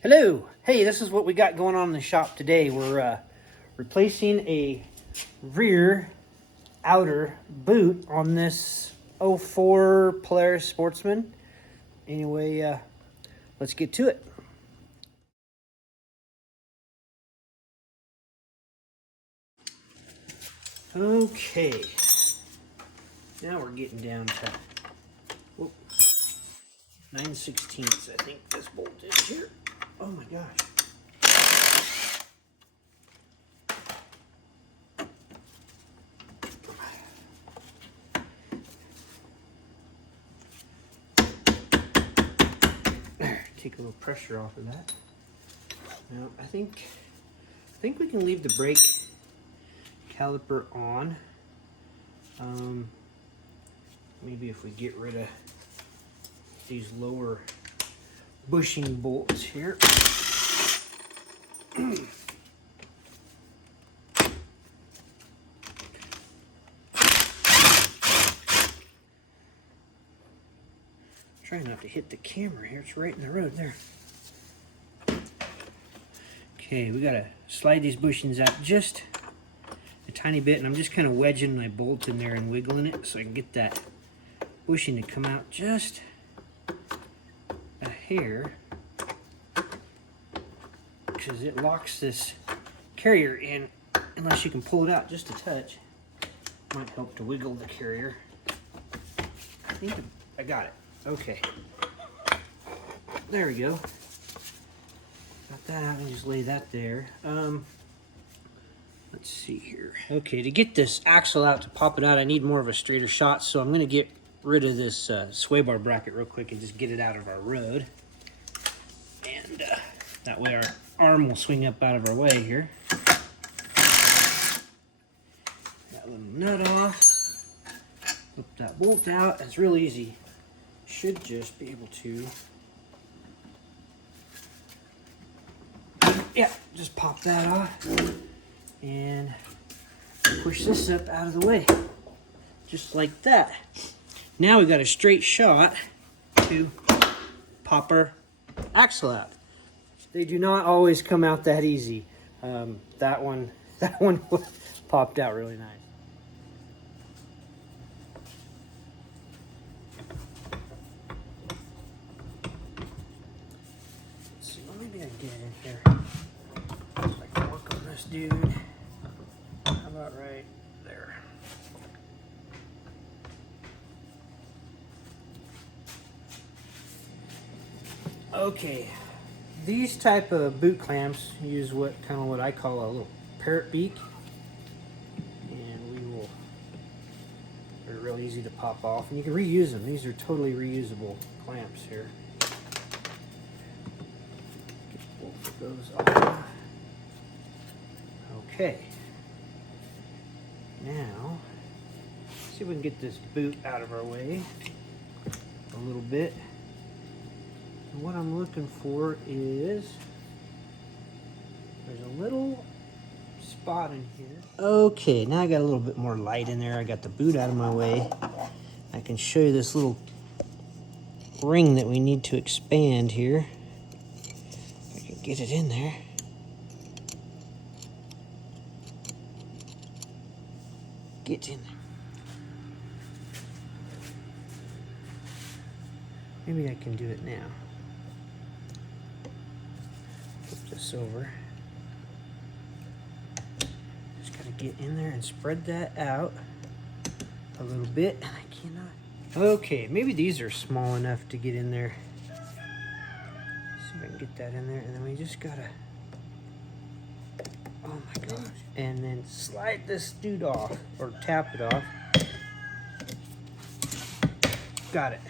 Hello. Hey, this is what we got going on in the shop today. We're replacing a rear outer boot on this '04 Polaris Sportsman. Anyway, let's get to it. Okay. Now we're getting down to 9/16, I think this bolt is here. Oh my gosh. There, take a little pressure off of that. Now I think we can leave the brake caliper on. Maybe if we get rid of these lower bushing bolts here. Trying not to hit the camera here, it's right in the road there. Okay, we gotta slide these bushings out just a tiny bit, and I'm just kind of wedging my bolt in there and wiggling it so I can get that bushing to come out just a hair, because it locks this carrier in unless you can pull it out just a touch. Might help to wiggle the carrier. I think I got it. Okay. There we go. Got that out and just lay that there. Let's see here. Okay, to get this axle out, to pop it out, I need more of a straighter shot, so I'm going to get rid of this sway bar bracket real quick and just get it out of our road. And that way our arm will swing up out of our way here. That little nut off. Flip that bolt out. It's real easy. Should just be able to, yeah, just pop that off and push this up out of the way, just like that. Now we got a straight shot to pop our axle out. They do not always come out that easy. That one popped out really nice. Let's see, well, maybe I can get it in here. So I can work on this dude. How about right there? Okay, these type of boot clamps use what I call a little parrot beak, and they're real easy to pop off, and you can reuse them. These are totally reusable clamps here. Get both of those off. Okay, now see if we can get this boot out of our way a little bit. And what I'm looking for is, there's a little spot in here. Okay, now I got a little bit more light in there. I got the boot out of my way. I can show you this little ring that we need to expand here. I can get it in there. Get in there. Maybe I can do it now. Flip this over. Just gotta get in there and spread that out a little bit. And I cannot. Okay, maybe these are small enough to get in there. See if I can get that in there, and then we just gotta. Oh my gosh. And then slide this dude off, or tap it off. Got it.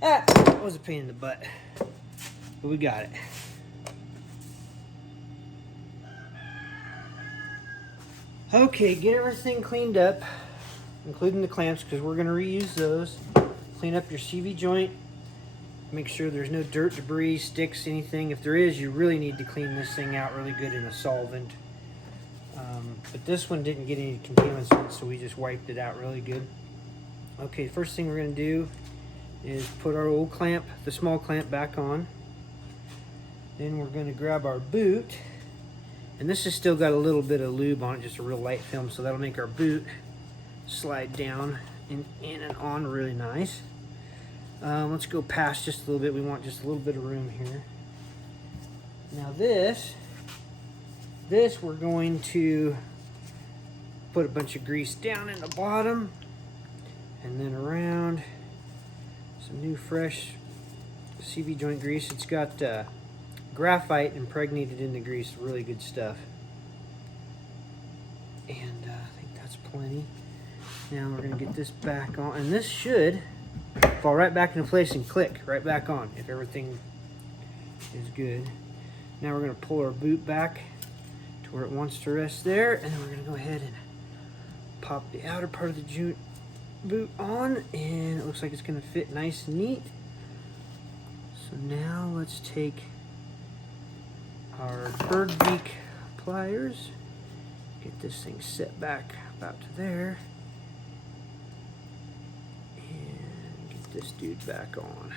That was a pain in the butt, but we got it. Okay, get everything cleaned up, including the clamps, because we're going to reuse those. Clean up your CV joint. Make sure there's no dirt, debris, sticks, anything. If there is, you really need to clean this thing out really good in a solvent. But this one didn't get any contaminants in it, so we just wiped it out really good. Okay, first thing we're going to do is put our old clamp, the small clamp, back on. Then we're going to grab our boot. And this has still got a little bit of lube on it, just a real light film, so that'll make our boot slide down and in and on really nice. Let's go past just a little bit. We want just a little bit of room here. Now this we're going to put a bunch of grease down in the bottom and then around. Some new fresh CV joint grease. It's got graphite impregnated in the grease. Really good stuff. And I think that's plenty. Now we're going to get this back on. And this should fall right back into place and click right back on if everything is good. Now we're going to pull our boot back to where it wants to rest there. And then we're going to go ahead and pop the outer part of the boot on. And it looks like it's going to fit nice and neat. So now let's take our bird beak pliers, get this thing set back about to there, and get this dude back on.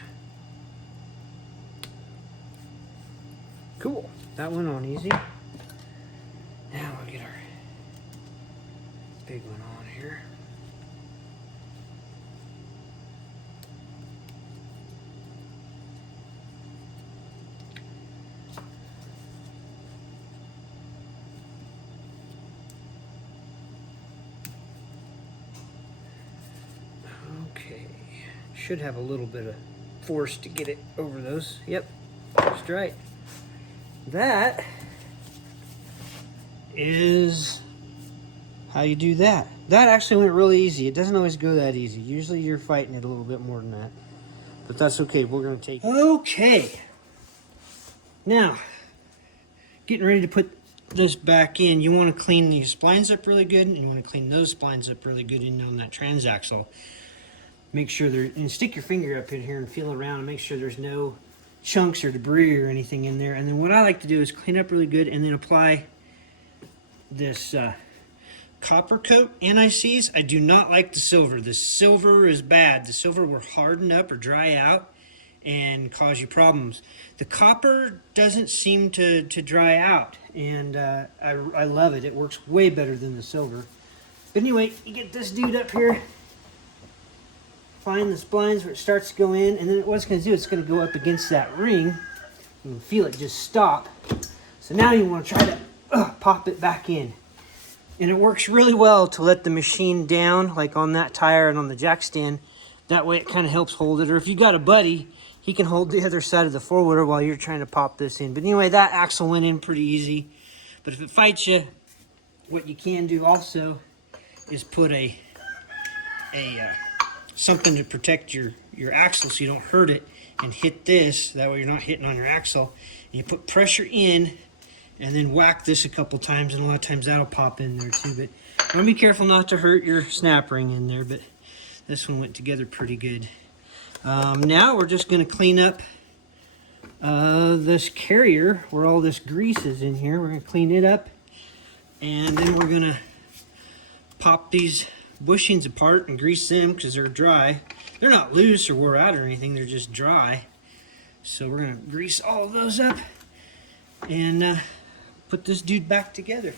Cool, that went on easy. Now we'll get our big one on here. Should have a little bit of force to get it over those. Yep, just right. That is how you do that. That actually went really easy. It doesn't always go that easy. Usually you're fighting it a little bit more than that. But that's okay. We're going to take it. Okay. Now, getting ready to put this back in. You want to clean these splines up really good, and you want to clean those splines up really good in on that transaxle. Make sure and stick your finger up in here and feel around and make sure there's no chunks or debris or anything in there. And then what I like to do is clean up really good and then apply this copper coat NICs. I do not like the silver. The silver is bad. The silver will harden up or dry out and cause you problems. The copper doesn't seem to dry out, and I love it. It works way better than the silver. But anyway, you get this dude up here. Find the splines where it starts to go in, and then what it's going to do, it's going to go up against that ring. You can feel it just stop. So now you want to try to pop it back in. And it works really well to let the machine down, like on that tire and on the jack stand. That way it kind of helps hold it. Or if you got a buddy, he can hold the other side of the four-wheeler while you're trying to pop this in. But anyway, that axle went in pretty easy. But if it fights you, what you can do also is put something to protect your axle so you don't hurt it, and hit this. That way you're not hitting on your axle. And you put pressure in and then whack this a couple times, and a lot of times that'll pop in there too. But be careful not to hurt your snap ring in there, but this one went together pretty good. Now we're just going to clean up this carrier where all this grease is in here. We're going to clean it up, and then we're going to pop these bushings apart and grease them because they're dry. They're not loose or wore out or anything, they're just dry. So we're going to grease all of those up and put this dude back together.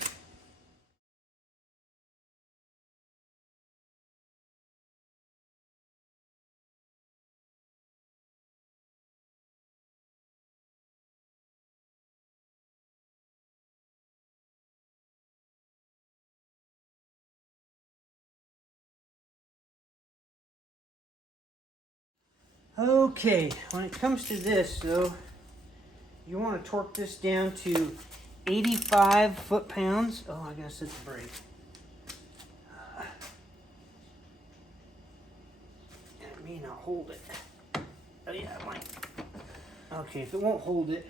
Okay, when it comes to this, though, you want to torque this down to 85 foot-pounds. Oh, I gotta set the brake. It may not hold it. Oh yeah, it might. Okay, if it won't hold it,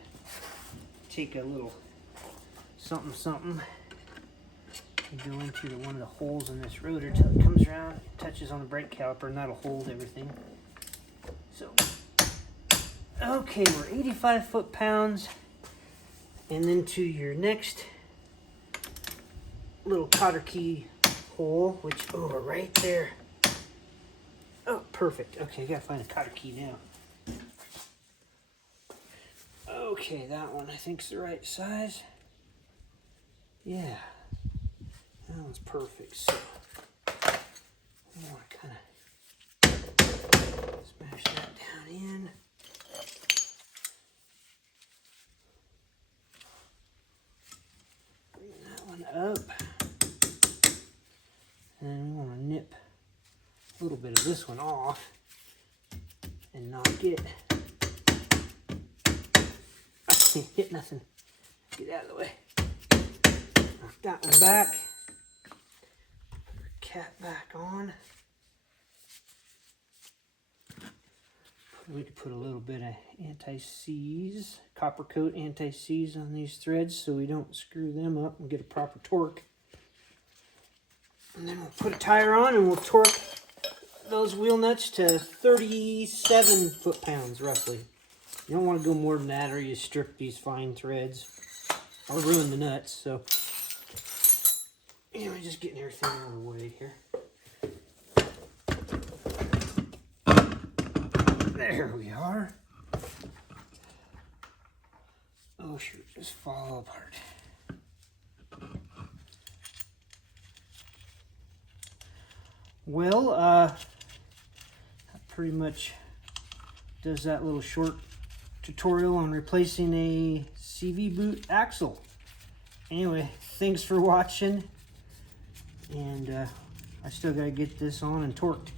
take a little something. You go into one of the holes in this rotor till it comes around, it touches on the brake caliper, and that'll hold everything. So, okay, we're 85 foot-pounds, and then to your next little cotter key hole, which, oh, right there. Oh, perfect. Okay, I gotta find a cotter key now. Okay, that one I think's the right size. Yeah, that one's perfect. So I want to kind of smash that down in. Bring that one up. And we want to nip a little bit of this one off and knock it. I can't hit nothing. Get out of the way. Knock that one back. Put our cap back on. We could put a little bit of anti-seize, copper coat anti-seize on these threads so we don't screw them up and get a proper torque. And then we'll put a tire on and we'll torque those wheel nuts to 37 foot-pounds roughly. You don't want to go more than that or you strip these fine threads or ruin the nuts. So anyway, just getting everything out of the way here. There we are. Oh shoot, just fall apart. Well, that pretty much does that little short tutorial on replacing a CV boot axle. Anyway, thanks for watching, and I still gotta get this on and torqued.